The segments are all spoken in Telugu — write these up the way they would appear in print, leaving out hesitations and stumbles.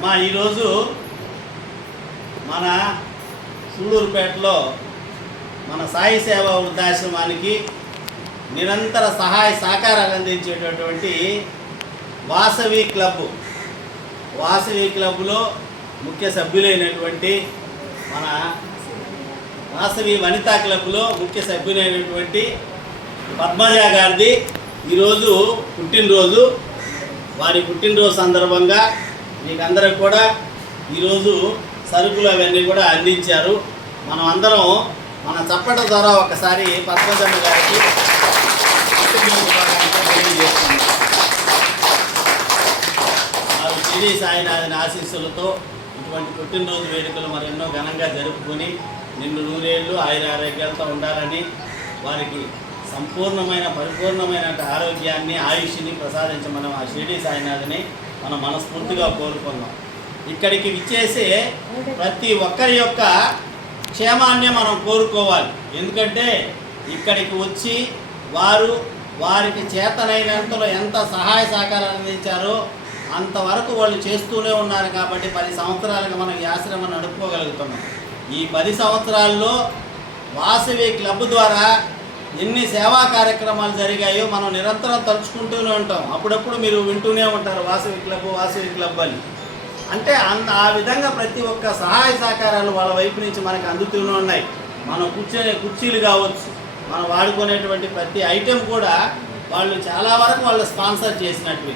ఈరోజు మన సూళ్ళూరుపేటలో మన సాయి సేవా వృద్ధాశ్రమానికి నిరంతర సహాయ సహకారాలు అందించేటటువంటి వాసవి క్లబ్లో ముఖ్య సభ్యులైనటువంటి మన వాసవి వనితా క్లబ్లో ముఖ్య సభ్యులైనటువంటి పద్మజ గారిది ఈరోజు పుట్టినరోజు. వారి పుట్టినరోజు సందర్భంగా మీకు అందరికి కూడా ఈరోజు సరుకులు అవన్నీ కూడా అందించారు. మనం అందరం మన చప్పట ద్వారా ఒకసారి పద్మజమ్మ గారికి తెలియజేస్తున్నాం. వారు శ్రీ సాయినాథుని ఆశీస్సులతో ఇటువంటి పుట్టినరోజు వేడుకలు మరెన్నో ఘనంగా జరుపుకొని నిన్ను నూరేళ్ళు ఆయురారోగ్యాలతో ఉండాలని, వారికి పరిపూర్ణమైన ఆరోగ్యాన్ని ఆయుష్ని ప్రసాదించమని ఆ షిరిడి సాయినాథుని మనం మనస్ఫూర్తిగా కోరుకున్నాం. ఇక్కడికి విచ్చేసే ప్రతి ఒక్కరి యొక్క క్షేమాన్నే మనం కోరుకోవాలి. ఎందుకంటే ఇక్కడికి వచ్చి వారికి చేతనైనంతలో ఎంత సహాయ సహకారాలు అందించారో అంతవరకు వాళ్ళు చేస్తూనే ఉన్నారు. కాబట్టి 10 సంవత్సరాలుగా మనం ఈ ఆశ్రమం నడుపుకోగలుగుతున్నాం. ఈ 10 సంవత్సరాల్లో వాసవి క్లబ్ ద్వారా ఎన్ని సేవా కార్యక్రమాలు జరిగాయో మనం నిరంతరం తలుచుకుంటూనే ఉంటాం. అప్పుడప్పుడు మీరు వింటూనే ఉంటారు వాసవి క్లబ్ అని. అంటే ఆ విధంగా ప్రతి ఒక్క సహాయ సహకారాలు వాళ్ళ వైపు నుంచి మనకు అందుతూనే ఉన్నాయి. మనం కూర్చొనే కుర్చీలు కావచ్చు, మనం వాడుకునేటువంటి ప్రతి ఐటెం కూడా వాళ్ళు చాలా వరకు వాళ్ళు స్పాన్సర్ చేసినట్టు.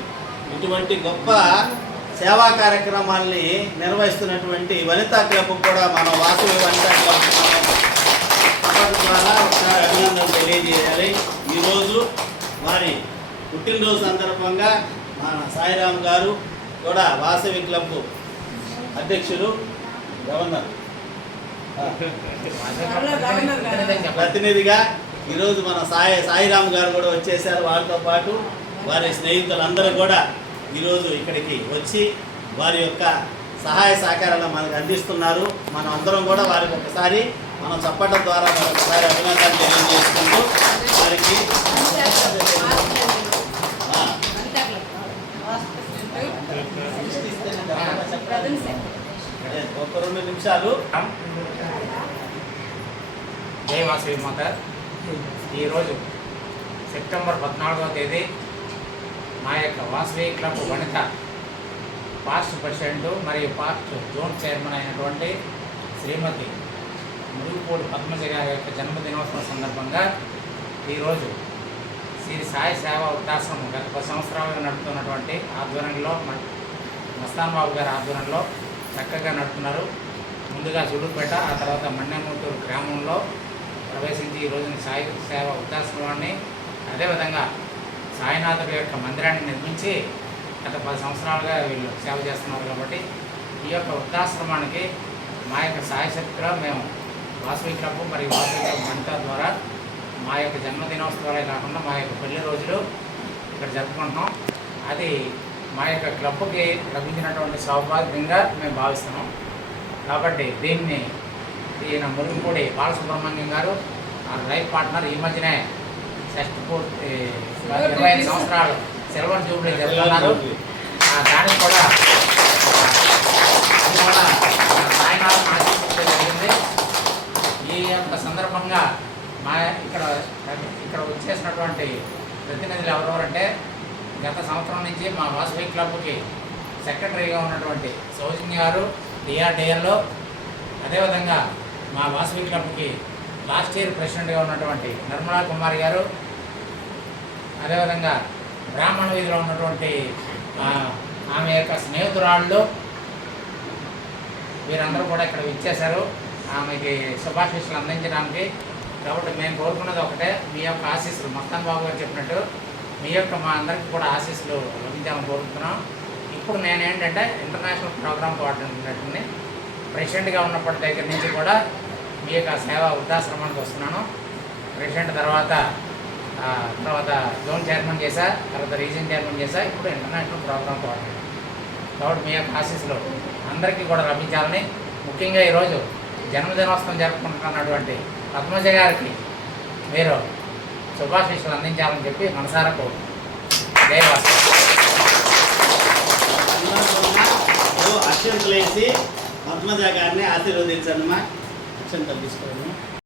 ఇటువంటి గొప్ప సేవా కార్యక్రమాల్ని నిర్వహిస్తున్నటువంటి వనితా క్లబ్ కూడా మన వాసవి వనితా క్లబ్ ద్వారా ఒకసారి అభినందనలు తెలియజేయాలి. ఈరోజు వారి పుట్టినరోజు సందర్భంగా మన సాయిరామ్ గారు కూడా వాసవి క్లబ్ అధ్యక్షులు గవర్నర్ ప్రతినిధిగా ఈరోజు మన సాయిరామ్ గారు కూడా వచ్చేసారు. వారితో పాటు వారి స్నేహితులందరూ కూడా ఈరోజు ఇక్కడికి వచ్చి వారి యొక్క సహాయ సహకారాలను మనకు అందిస్తున్నారు. మనం అందరం కూడా వారికి ఒకసారి మనం చప్పట్ల ద్వారా మరొకసారి అభినందనలు తెలియజేసుకుంటూ వారికి ఒక 2 నిమిషాలు. జై వాసవి మాత. ఈరోజు సెప్టెంబర్ 14వ తేదీ మా యొక్క వాసవి క్లబ్ వనిత పాస్ట్ ప్రెసిడెంట్ మరియు పాస్ట్ జోన్ చైర్మన్ అయినటువంటి శ్రీమతి మురుగుపూడి పద్మజ గారి యొక్క జన్మదినోత్సవం సందర్భంగా ఈరోజు శ్రీ సాయి సేవా వృద్ధాశ్రమం గత 10 సంవత్సరాలుగా నడుపుతున్నటువంటి ఆధ్వర్యంలో మస్తాన్ బాబు గారి ఆధ్వర్యంలో చక్కగా నడుపుతున్నారు. ముందుగా సూళ్ళూరుపేట, ఆ తర్వాత మన్నెమూటూరు గ్రామంలో ప్రవేశించి ఈరోజున సాయి సేవా వృద్ధాశ్రమాన్ని, అదేవిధంగా సాయినాథుడి యొక్క మందిరాన్ని నిర్మించి గత 10 సంవత్సరాలుగా వీళ్ళు సేవ చేస్తున్నారు. కాబట్టి ఈ యొక్క వృద్ధాశ్రమానికి మా యొక్క సాయశక్తిలో మేము వాసవి క్లబ్ మరియు వాసవి క్లబ్ వనితా ద్వారా మా యొక్క జన్మదినోత్సవాలే కాకుండా మా యొక్క పెళ్లి రోజులు ఇక్కడ జరుపుకుంటున్నాం. అది మా యొక్క క్లబ్కి లభించినటువంటి సౌభాగ్యంగా మేము భావిస్తున్నాం. కాబట్టి ఈయన మురుగుపూడి బాలసుబ్రహ్మణ్యం గారు లైఫ్ పార్ట్నర్ ఈ మధ్యనే 25 సంవత్సరాలు సిల్వర్ జూబ్లీ జరుపుతున్నారు. దానికి కూడా సాయనాథం ఆశించడం జరిగింది. ఈ యొక్క సందర్భంగా మా ఇక్కడ వచ్చేసినటువంటి ప్రతినిధులు ఎవరెవరంటే గత సంవత్సరం నుంచి మా వాసవి క్లబ్కి సెక్రటరీగా ఉన్నటువంటి సౌజన్య గారు డిఆర్డిఎల్లో, అదేవిధంగా మా వాసవి క్లబ్కి లాస్ట్ ఇయర్ ప్రెసిడెంట్గా ఉన్నటువంటి నిర్మలా కుమారి గారు, అదేవిధంగా బ్రాహ్మణ వీధిలో ఉన్నటువంటి ఆమె యొక్క స్నేహితురాళ్ళు వీరందరూ కూడా ఇక్కడ ఇచ్చేశారు ఆమెకి శుభాశీస్సులు అందించడానికి. కాబట్టి మేము కోరుకున్నది ఒకటే, మీ యొక్క ఆశీస్సులు మస్తాన్ బాబు గారు చెప్పినట్టు మా అందరికీ కూడా ఆశీస్సులు లభించాలని కోరుకుంటున్నాం. ఇప్పుడు నేనేంటంటే ఇంటర్నేషనల్ ప్రోగ్రామ్ కోఆర్డినేటర్ని ప్రెసిడెంట్గా ఉన్నప్పటి దగ్గర నుంచి కూడా మీ యొక్క సేవా వృద్ధాశ్రమానికి వస్తున్నాను. ప్రెసిడెంట్ తర్వాత జోన్ చైర్మన్ చేశా, తర్వాత రీజన్ చైర్మన్ చేశా, ఇప్పుడు ఇంటర్నేషనల్ ప్రోగ్రామ్ కోఆర్డినేటర్. కాబట్టి మీ యొక్క ఆశీస్సులు అందరికీ కూడా లభించాలని, ముఖ్యంగా ఈరోజు జన్మదినోత్సవం జరుపుకుంటున్నటువంటి పద్మజ గారికి మీరు శుభాశీస్సులు అందించాలని చెప్పి మనసారా కోరుకుంటున్నాను. జై వాసవి. అక్షంతలు వేసి పద్మజ గారిని ఆశీర్వదించండి. మా అక్షంతలు తీసుకోండి.